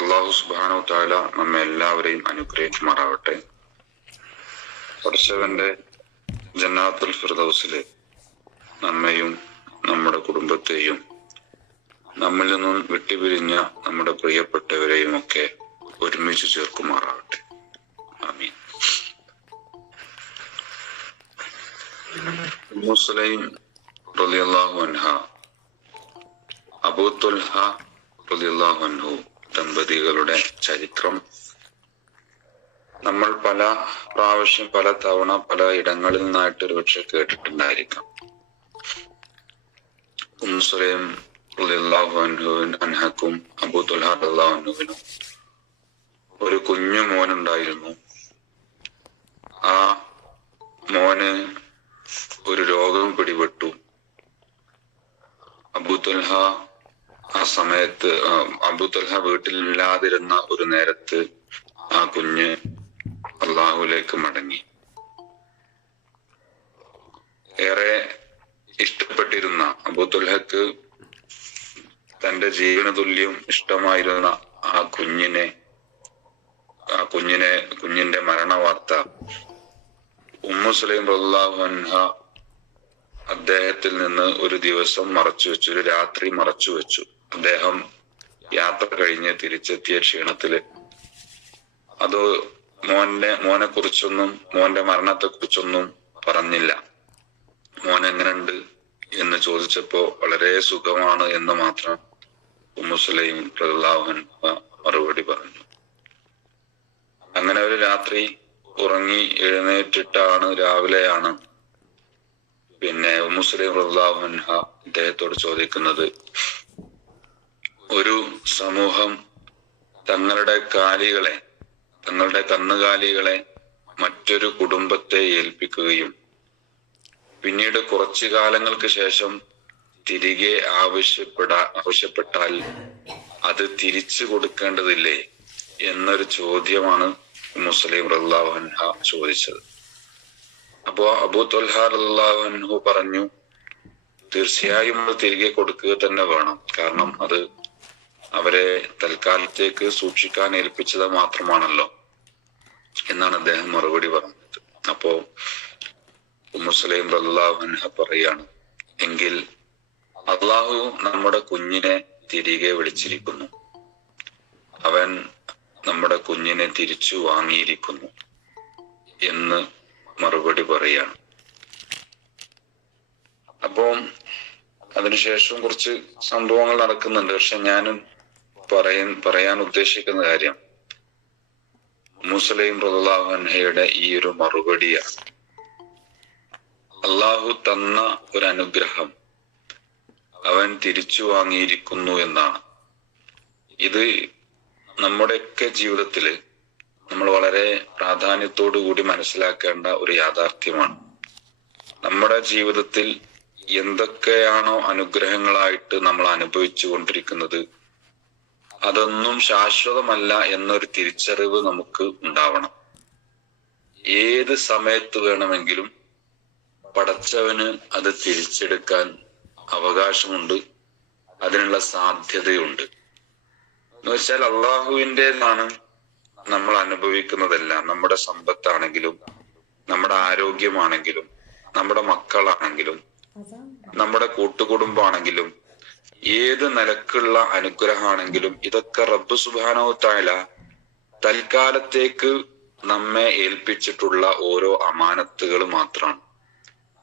അള്ളാഹു സുബാനോ താല നമ്മെ എല്ലാവരെയും അനുഗ്രഹിക്കുമാറാവട്ടെ. പഠിച്ചവന്റെ ജന്നാത്തുൽ ഫിർദൌസിൽ നമ്മയും നമ്മുടെ കുടുംബത്തെയും നമ്മിൽ നിന്നും വിട്ടുപിരിഞ്ഞ നമ്മുടെ പ്രിയപ്പെട്ടവരെയും ഒക്കെ ഒരുമിച്ച് ചേർക്കുമാറാവട്ടെ. ആമീൻ. മുസ്ലിം റളിയല്ലാഹു അൻഹ അബൂ തുൽഹ റളിയല്ലാഹു അൻഹു ദമ്പതികളുടെ ചരിത്രം. നമ്മൾ പല പ്രാവശ്യം പല തവണ പല ഇടങ്ങളിൽ നിന്നായിട്ട് ഒരുപക്ഷെ കേട്ടിട്ടുണ്ടായിരിക്കാം. ഉംസുലൈം റളിയല്ലാഹു അൻഹുവിൻ അൻഹക്കും അബൂ ഒരു കുഞ്ഞു മോനുണ്ടായിരുന്നു. ആ മോന് ഒരു രോഗം പിടിപെട്ടു. അബൂ തുൽഹ ആ സമയത്ത് അബു തൽഹ വീട്ടിലില്ലാതിരുന്ന ഒരു നേരത്ത് ആ കുഞ്ഞ് അള്ളാഹുലേക്ക് മടങ്ങി. ഏറെ ഇഷ്ടപ്പെട്ടിരുന്ന അബു തുൽഹക്ക് തന്റെ ജീവന തുല്യം ഇഷ്ടമായിരുന്ന ആ കുഞ്ഞിനെ ആ കുഞ്ഞിനെ കുഞ്ഞിന്റെ മരണ വാർത്ത ഉമ്മു സുലൈം അദ്ദേഹത്തിൽ നിന്ന് ഒരു ദിവസം മറച്ചു വെച്ചു ഒരു രാത്രി മറച്ചു വെച്ചു അദ്ദേഹം യാത്ര കഴിഞ്ഞ് തിരിച്ചെത്തിയ ക്ഷീണത്തിൽ. അത് മോന്റെ മോനെ കുറിച്ചൊന്നും മോന്റെ മരണത്തെ കുറിച്ചൊന്നും പറഞ്ഞില്ല. മോൻ എങ്ങനെയുണ്ട് എന്ന് ചോദിച്ചപ്പോ വളരെ സുഖമാണ് എന്ന് മാത്രം ഉമ്മുസുലൈം അൻഹ മറുപടി പറഞ്ഞു. അങ്ങനെ ഒരു രാത്രി ഉറങ്ങി എഴുന്നേറ്റിട്ടാണ് രാവിലെയാണ് പിന്നെ മുസ്ലിം റഹ്ലാഹുൻഹ ഇദ്ദേഹത്തോട് ചോദിക്കുന്നത്. ഒരു സമൂഹം തങ്ങളുടെ കാലികളെ തങ്ങളുടെ കന്നുകാലികളെ മറ്റൊരു കുടുംബത്തെ ഏൽപ്പിക്കുകയും പിന്നീട് കുറച്ചു കാലങ്ങൾക്ക് ശേഷം തിരികെ ആവശ്യപ്പെടാ ആവശ്യപ്പെട്ടാൽ അത് തിരിച്ചു കൊടുക്കേണ്ടതില്ലേ എന്നൊരു ചോദ്യമാണ് മുസ്ലിം റഹ്ലാഹുൻഹ ചോദിച്ചത്. അപ്പോ അബൂ തൊൽഹ റഹ്ലാഹുൻഹു പറഞ്ഞു തീർച്ചയായും അത് തിരികെ കൊടുക്കുക തന്നെ വേണം. കാരണം അത് അവരെ തൽക്കാലത്തേക്ക് സൂക്ഷിക്കാൻ ഏൽപ്പിച്ചത് മാത്രമാണല്ലോ എന്നാണ് അദ്ദേഹം മറുപടി പറഞ്ഞത്. അപ്പോ മുസ്ലിം അൻഹ പറയാണ് എങ്കിൽ അള്ളാഹു നമ്മുടെ കുഞ്ഞിനെ തിരികെ വിളിച്ചിരിക്കുന്നു. അവൻ നമ്മുടെ കുഞ്ഞിനെ തിരിച്ചു വാങ്ങിയിരിക്കുന്നു എന്ന് മറുപടി പറയാണ്. അപ്പം അതിനുശേഷം കുറച്ച് സംഭവങ്ങൾ നടക്കുന്നുണ്ട്. പക്ഷെ ഞാനും പറയാൻ പറയാൻ ഉദ്ദേശിക്കുന്ന കാര്യം മുസ്ലിം റഹ്ലാഹുൻഹയുടെ ഈ ഒരു മറുപടിയാണ്. അള്ളാഹു തന്ന ഒരു അനുഗ്രഹം അവൻ തിരിച്ചു വാങ്ങിയിരിക്കുന്നു എന്നാണ്. ഇത് നമ്മുടെയൊക്കെ ജീവിതത്തിൽ നമ്മൾ വളരെ പ്രാധാന്യത്തോടു കൂടി മനസ്സിലാക്കേണ്ട ഒരു യാഥാർത്ഥ്യമാണ്. നമ്മുടെ ജീവിതത്തിൽ എന്തൊക്കെയാണോ അനുഗ്രഹങ്ങളായിട്ട് നമ്മൾ അനുഭവിച്ചു കൊണ്ടിരിക്കുന്നത് അതൊന്നും ശാശ്വതമല്ല എന്നൊരു തിരിച്ചറിവ് നമുക്ക് ഉണ്ടാവണം. ഏത് സമയത്ത് വേണമെങ്കിലും പടച്ചവന് അത് തിരിച്ചെടുക്കാൻ അവകാശമുണ്ട്. അതിനുള്ള സാധ്യതയുണ്ട്. എന്ന് വെച്ചാൽ അള്ളാഹുവിന്റെതാണ് നമ്മൾ അനുഭവിക്കുന്നതെല്ലാം. നമ്മുടെ സമ്പത്താണെങ്കിലും നമ്മുടെ ആരോഗ്യമാണെങ്കിലും നമ്മുടെ മക്കളാണെങ്കിലും നമ്മുടെ കൂട്ടുകുടുംബാണെങ്കിലും ഏത് നിലക്കുള്ള അനുഗ്രഹമാണെങ്കിലും ഇതൊക്കെ റബ്ബ് സുബാനോ താല തൽക്കാലത്തേക്ക് നമ്മെ ഏൽപ്പിച്ചിട്ടുള്ള ഓരോ അമാനത്തുകൾ മാത്രമാണ്.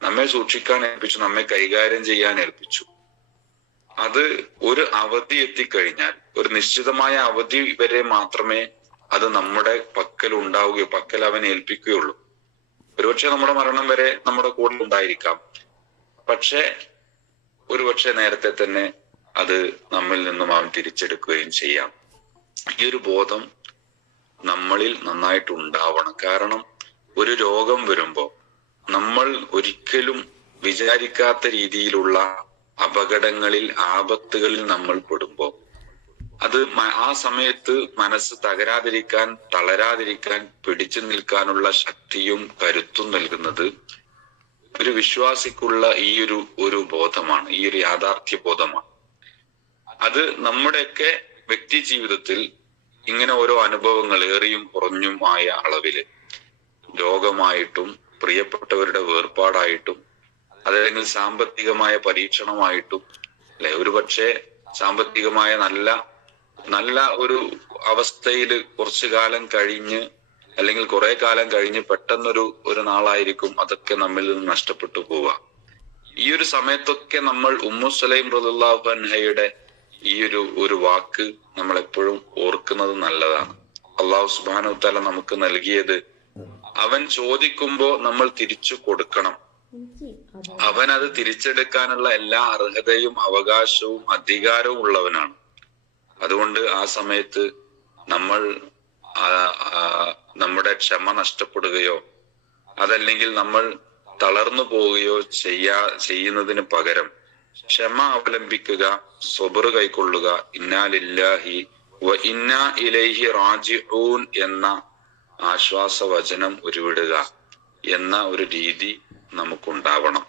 നമ്മെ സൂക്ഷിക്കാൻ ഏൽപ്പിച്ചു നമ്മെ കൈകാര്യം ചെയ്യാൻ ഏൽപ്പിച്ചു. അത് ഒരു അവധി എത്തിക്കഴിഞ്ഞാൽ ഒരു നിശ്ചിതമായ അവധി വരെ മാത്രമേ അത് നമ്മുടെ പക്കൽ ഉണ്ടാവുകയോ പക്കൽ അവൻ ഏൽപ്പിക്കുകയുള്ളൂ. ഒരുപക്ഷെ നമ്മുടെ മരണം വരെ നമ്മുടെ കൂടെ ഉണ്ടായിരിക്കാം. പക്ഷെ ഒരുപക്ഷെ നേരത്തെ തന്നെ അത് നമ്മിൽ നിന്നും അവൻ തിരിച്ചെടുക്കുകയും ചെയ്യാം. ഈ ഒരു ബോധം നമ്മളിൽ നന്നായിട്ട് ഉണ്ടാവണം കാരണം ഒരു രോഗം വരുമ്പോ നമ്മൾ ഒരിക്കലും വിചാരിക്കാത്ത രീതിയിലുള്ള അപകടങ്ങളിൽ ആപത്തുകളിൽ നമ്മൾ പെടുമ്പോ അത് ആ സമയത്ത് മനസ്സ് തകരാതിരിക്കാൻ തളരാതിരിക്കാൻ പിടിച്ചു നിൽക്കാനുള്ള ശക്തിയും കരുത്തും നൽകുന്നത് ഒരു വിശ്വാസിക്കുള്ള ഈ ഒരു ഒരു ബോധമാണ്. ഈ ഒരു യാഥാർത്ഥ്യ ബോധമാണ്. അത് നമ്മുടെയൊക്കെ വ്യക്തി ജീവിതത്തിൽ ഇങ്ങനെ ഓരോ അനുഭവങ്ങൾ ഏറിയും കുറഞ്ഞും ആയ അളവിൽ രോഗമായിട്ടും പ്രിയപ്പെട്ടവരുടെ വേർപാടായിട്ടും അതല്ലെങ്കിൽ സാമ്പത്തികമായ പരീക്ഷണമായിട്ടും അല്ലെ? ഒരു പക്ഷേ സാമ്പത്തികമായ നല്ല നല്ല ഒരു അവസ്ഥയിൽ കുറച്ചു കാലം കഴിഞ്ഞ് അല്ലെങ്കിൽ കുറെ കാലം കഴിഞ്ഞ് പെട്ടെന്നൊരു ഒരു നാളായിരിക്കും അതൊക്കെ നമ്മിൽ നിന്ന് നഷ്ടപ്പെട്ടു പോവുക. ഈ ഒരു സമയത്തൊക്കെ നമ്മൾ ഉമ്മു സലൈം റളിയല്ലാഹു അൻഹയുടെ ഈ ഒരു ഒരു വാക്ക് നമ്മൾ എപ്പോഴും ഓർക്കുന്നത് നല്ലതാണ്. അള്ളാഹു സുബാനു തല നമുക്ക് നൽകിയത് അവൻ ചോദിക്കുമ്പോ നമ്മൾ തിരിച്ചു കൊടുക്കണം. അവൻ അത് തിരിച്ചെടുക്കാനുള്ള എല്ലാ അർഹതയും അവകാശവും അധികാരവും ഉള്ളവനാണ്. അതുകൊണ്ട് ആ സമയത്ത് നമ്മൾ നമ്മുടെ ക്ഷമ നഷ്ടപ്പെടുകയോ അതല്ലെങ്കിൽ നമ്മൾ തളർന്നു പോവുകയോ ചെയ്യാ ചെയ്യുന്നതിന് പകരം ക്ഷമ അവലംബിക്കുക സ്വബർ കൈക്കൊള്ളുക. ഇന്നാലില്ലാഹി വ ഇന്ന ഇലൈഹി റാജിഊൻ എന്ന ആശ്വാസവചനം ഉരുവിടുക എന്ന ഒരു രീതി നമുക്കുണ്ടാവണം.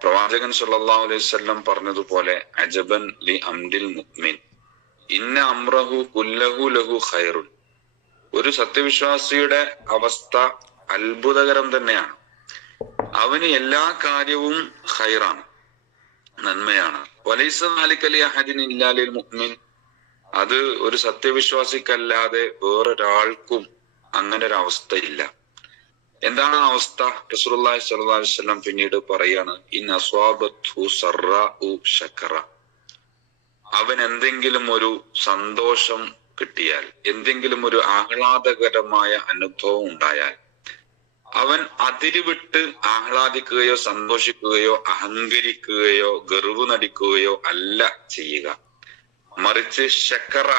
പ്രവാചകൻ സല്ലാ അലൈഹി പറഞ്ഞതുപോലെ അജബൻ ലി അംഡിൽ മുക്മിൻ ഇന്ന അമ്രഹു കുല്ലഹു ലഹു ഖൈറുൻ. ഒരു സത്യവിശ്വാസിയുടെ അവസ്ഥ അത്ഭുതകരം തന്നെയാണ്. അവന് എല്ലാ കാര്യവും ഖൈറാണ്. നന്മയാണ്. മുഅ്മിൻ. അത് ഒരു സത്യവിശ്വാസിക്കല്ലാതെ വേറൊരാൾക്കും അങ്ങനെ ഒരു അവസ്ഥയില്ല എന്താണ് അവസ്ഥ? റസൂലുള്ളാഹി സ്വല്ലല്ലാഹു അലൈഹി വസല്ലം പിന്നീട് പറയാണ് ഇൻ അസ്വാബത്ഹു സറ ശക്കറ. അവൻ എന്തെങ്കിലും ഒരു സന്തോഷം കിട്ടിയാൽ എന്തെങ്കിലും ഒരു ആഹ്ലാദകരമായ അനുഭവം ഉണ്ടായാൽ അവൻ അതിരുവിട്ട് ആഹ്ലാദിക്കുകയോ സന്തോഷിക്കുകയോ അഹങ്കരിക്കുകയോ ഗർവ് നടിക്കുകയോ അല്ല ചെയ്യുക. മറിച്ച് ശക്കറ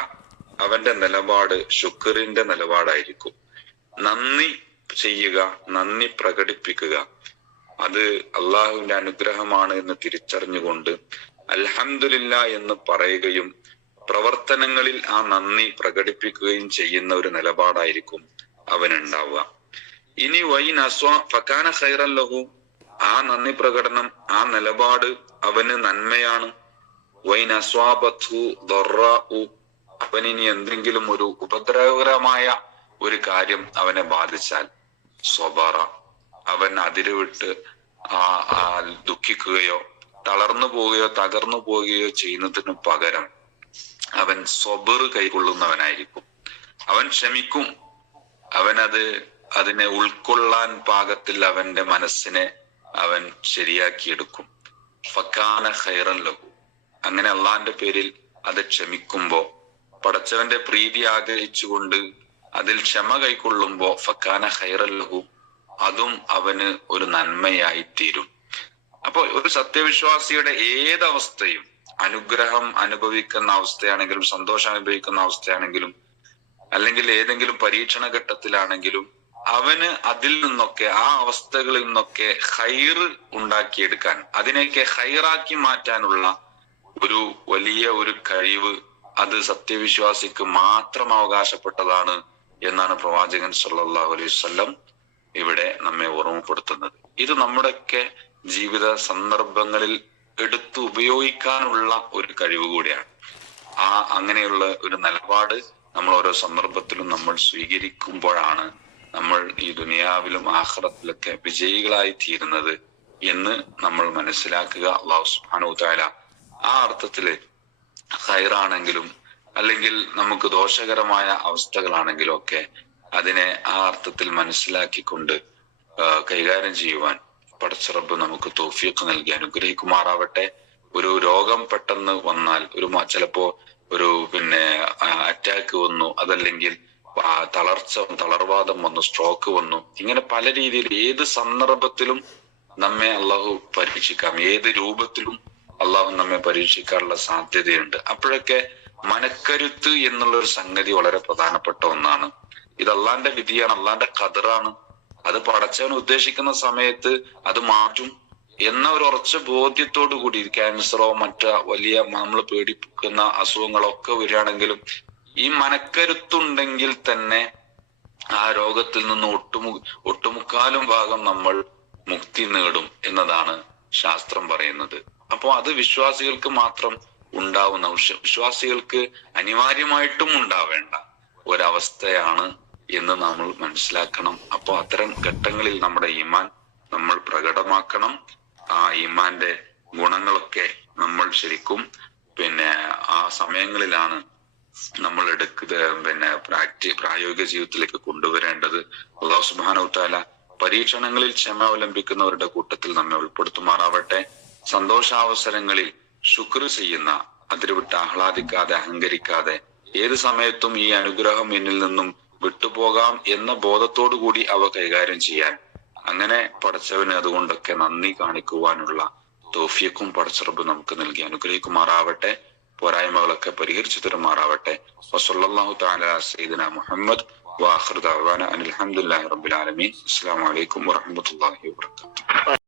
അവന്റെ നിലപാട് ശുക്രിന്റെ നിലപാടായിരിക്കും. നന്ദി ചെയ്യുക നന്ദി പ്രകടിപ്പിക്കുക. അത് അള്ളാഹുവിന്റെ അനുഗ്രഹമാണ് എന്ന് തിരിച്ചറിഞ്ഞുകൊണ്ട് അലഹമില്ല എന്ന് പറയുകയും പ്രവർത്തനങ്ങളിൽ ആ നന്ദി പ്രകടിപ്പിക്കുകയും ചെയ്യുന്ന ഒരു നിലപാടായിരിക്കും അവനുണ്ടാവുക. ഇനി വൈ നസ്വ ഫക്കാന ഖൈറല്ലഹു ലഹു. ആ നന്ദി പ്രകടനം ആ നിലപാട് അവന് നന്മയാണ്. വൈ അസ്വാബത്തു ദൊറു അവനിനി എന്തെങ്കിലും ഒരു ഉപദ്രവകരമായ ഒരു കാര്യം അവനെ ബാധിച്ചാൽ സ്വബറ. അവൻ അതിരുവിട്ട് ആ ആ ദുഃഖിക്കുകയോ തളർന്നു പോവുകയോ തകർന്നു പോവുകയോ ചെയ്യുന്നതിന് പകരം അവൻ സ്വബറ് കൈകൊള്ളുന്നവനായിരിക്കും. അവൻ ക്ഷമിക്കും. അവനത് അതിനെ ഉൾക്കൊള്ളാൻ പാകത്തിൽ അവന്റെ മനസ്സിനെ അവൻ ശരിയാക്കിയെടുക്കും. ഫക്കാന ഖൈറൻ ലഹു. അങ്ങനെ അള്ളാന്റെ പേരിൽ അത് ക്ഷമിക്കുമ്പോ പടച്ചവന്റെ പ്രീതി ആഗ്രഹിച്ചുകൊണ്ട് അതിൽ ക്ഷമ കൈക്കൊള്ളുമ്പോ ഫക്കാന ഖൈറൻ ലഹു അതും അവന് ഒരു നന്മയായി തീരും. അപ്പൊ ഒരു സത്യവിശ്വാസിയുടെ ഏതവസ്ഥയും അനുഗ്രഹം അനുഭവിക്കുന്ന അവസ്ഥയാണെങ്കിലും സന്തോഷം അനുഭവിക്കുന്ന അവസ്ഥയാണെങ്കിലും അല്ലെങ്കിൽ ഏതെങ്കിലും പരീക്ഷണ ഘട്ടത്തിലാണെങ്കിലും അവന് അതിൽ നിന്നൊക്കെ ആ അവസ്ഥകളിൽ നിന്നൊക്കെ ഹൈർ ഉണ്ടാക്കിയെടുക്കാൻ അതിനെയൊക്കെ ഹൈറാക്കി മാറ്റാനുള്ള ഒരു വലിയ ഒരു കഴിവ് അത് സത്യവിശ്വാസിക്ക് മാത്രം അവകാശപ്പെട്ടതാണ് എന്നാണ് പ്രവാചകൻ സല്ലല്ലാഹു അലൈഹി വസല്ലം ഇവിടെ നമ്മെ ഓർമ്മപ്പെടുത്തുന്നത്. ഇത് നമ്മുടെയൊക്കെ ജീവിത സന്ദർഭങ്ങളിൽ എടുത്തു ഉപയോഗിക്കാനുള്ള ഒരു കഴിവ് കൂടിയാണ്. ആ അങ്ങനെയുള്ള ഒരു നിലപാട് നമ്മൾ ഓരോ സന്ദർഭത്തിലും നമ്മൾ സ്വീകരിക്കുമ്പോഴാണ് നമ്മൾ ഈ ദുനിയാവിലും ആഹ്റത്തിലൊക്കെ വിജയികളായി തീരുന്നത് എന്ന് നമ്മൾ മനസ്സിലാക്കുക. അള്ളാഹു സുബ്ഹാനഹു തആല ആ അർത്ഥത്തിൽ ഹൈറാണെങ്കിലും അല്ലെങ്കിൽ നമുക്ക് ദോഷകരമായ അവസ്ഥകളാണെങ്കിലും ഒക്കെ അതിനെ ആ അർത്ഥത്തിൽ മനസ്സിലാക്കിക്കൊണ്ട് കൈകാര്യം ചെയ്യുവാൻ പടച്ചിറബ് നമുക്ക് തോഫിയൊക്കെ നൽകി അനുഗ്രഹിക്കുമാറാവട്ടെ. ഒരു രോഗം പെട്ടെന്ന് വന്നാൽ ഒരു ചിലപ്പോ ഒരു പിന്നെ അറ്റാക്ക് വന്നു അതല്ലെങ്കിൽ തളർച്ച തളർവാദം വന്നു സ്ട്രോക്ക് വന്നു. ഇങ്ങനെ പല രീതിയിൽ ഏത് സന്ദർഭത്തിലും നമ്മെ അള്ളാഹു പരീക്ഷിക്കാം. ഏത് രൂപത്തിലും അള്ളാഹു നമ്മെ പരീക്ഷിക്കാനുള്ള സാധ്യതയുണ്ട്. അപ്പോഴൊക്കെ മനക്കരുത്ത് എന്നുള്ള ഒരു സംഗതി വളരെ പ്രധാനപ്പെട്ട ഒന്നാണ്. ഇത് അള്ളാന്റെ വിധിയാണ് അള്ളാന്റെ ഖദറാണ്. അത് പടച്ചവൻ ഉദ്ദേശിക്കുന്ന സമയത്ത് അത് മാറ്റും എന്ന ഒരു ഉറച്ച ബോധ്യത്തോടു കൂടി ക്യാൻസറോ മറ്റ വലിയ നമ്മൾ പേടിപ്പിക്കുന്ന അസുഖങ്ങളൊക്കെ വരികയാണെങ്കിലും ഈ മനക്കരുത്തുണ്ടെങ്കിൽ തന്നെ ആ രോഗത്തിൽ നിന്ന് ഒട്ടുമു ഒട്ടുമുക്കാലും ഭാഗം നമ്മൾ മുക്തി നേടും എന്നതാണ് ശാസ്ത്രം പറയുന്നത്. അപ്പോൾ അത് വിശ്വാസികൾക്ക് മാത്രം ഉണ്ടാവുന്ന വിശ്വാസികൾക്ക് അനിവാര്യമായിട്ടും ഉണ്ടാവേണ്ട ഒരവസ്ഥയാണ് എന്ന് നമ്മൾ മനസ്സിലാക്കണം. അപ്പോൾ അത്തരം ഘട്ടങ്ങളിൽ നമ്മുടെ ഈമാൻ നമ്മൾ പ്രകടമാക്കണം. ആ ഈമാന്റെ ഗുണങ്ങളൊക്കെ നമ്മൾ ശരിക്കും പിന്നെ ആ സമയങ്ങളിലാണ് നമ്മൾ എടുക്കുക പിന്നെ പ്രാക്ടി പ്രായോഗിക ജീവിതത്തിലേക്ക് കൊണ്ടുവരേണ്ടത് അള്ളാഹു സുബാന ഉത്താല പരീക്ഷണങ്ങളിൽ ക്ഷമ അവലംബിക്കുന്നവരുടെ കൂട്ടത്തിൽ നമ്മെ ഉൾപ്പെടുത്തുമാറാവട്ടെ. സന്തോഷാവസരങ്ങളിൽ ശുക്ർ ചെയ്യുന്ന അതിരുവിട്ട് ആഹ്ലാദിക്കാതെ അഹങ്കരിക്കാതെ ഏത് സമയത്തും ഈ അനുഗ്രഹം എന്നിൽ നിന്നും വിട്ടുപോകാം എന്ന ബോധത്തോടു കൂടി അവ കൈകാര്യം ചെയ്യാൻ അങ്ങനെ പടച്ചവന് അതുകൊണ്ടൊക്കെ നന്ദി കാണിക്കുവാനുള്ള തോഫിയക്കും പടച്ചറബ് നമുക്ക് നൽകി അനുഗ്രഹിക്കുമാറാവട്ടെ. പോരായ്മകളൊക്കെ പരിഹരിച്ചു തരുമാറാവട്ടെ. വസല്ലാഹു താല സയ്യിദന മുഹമ്മദ് വാഹൃദ് അനിൽ അലഹമുല്ലാ റബ്ബുൽ ആലമീൻ. അസ്സാം വലൈക്കും വാഹമത്തല്ലാഹി വാത്തു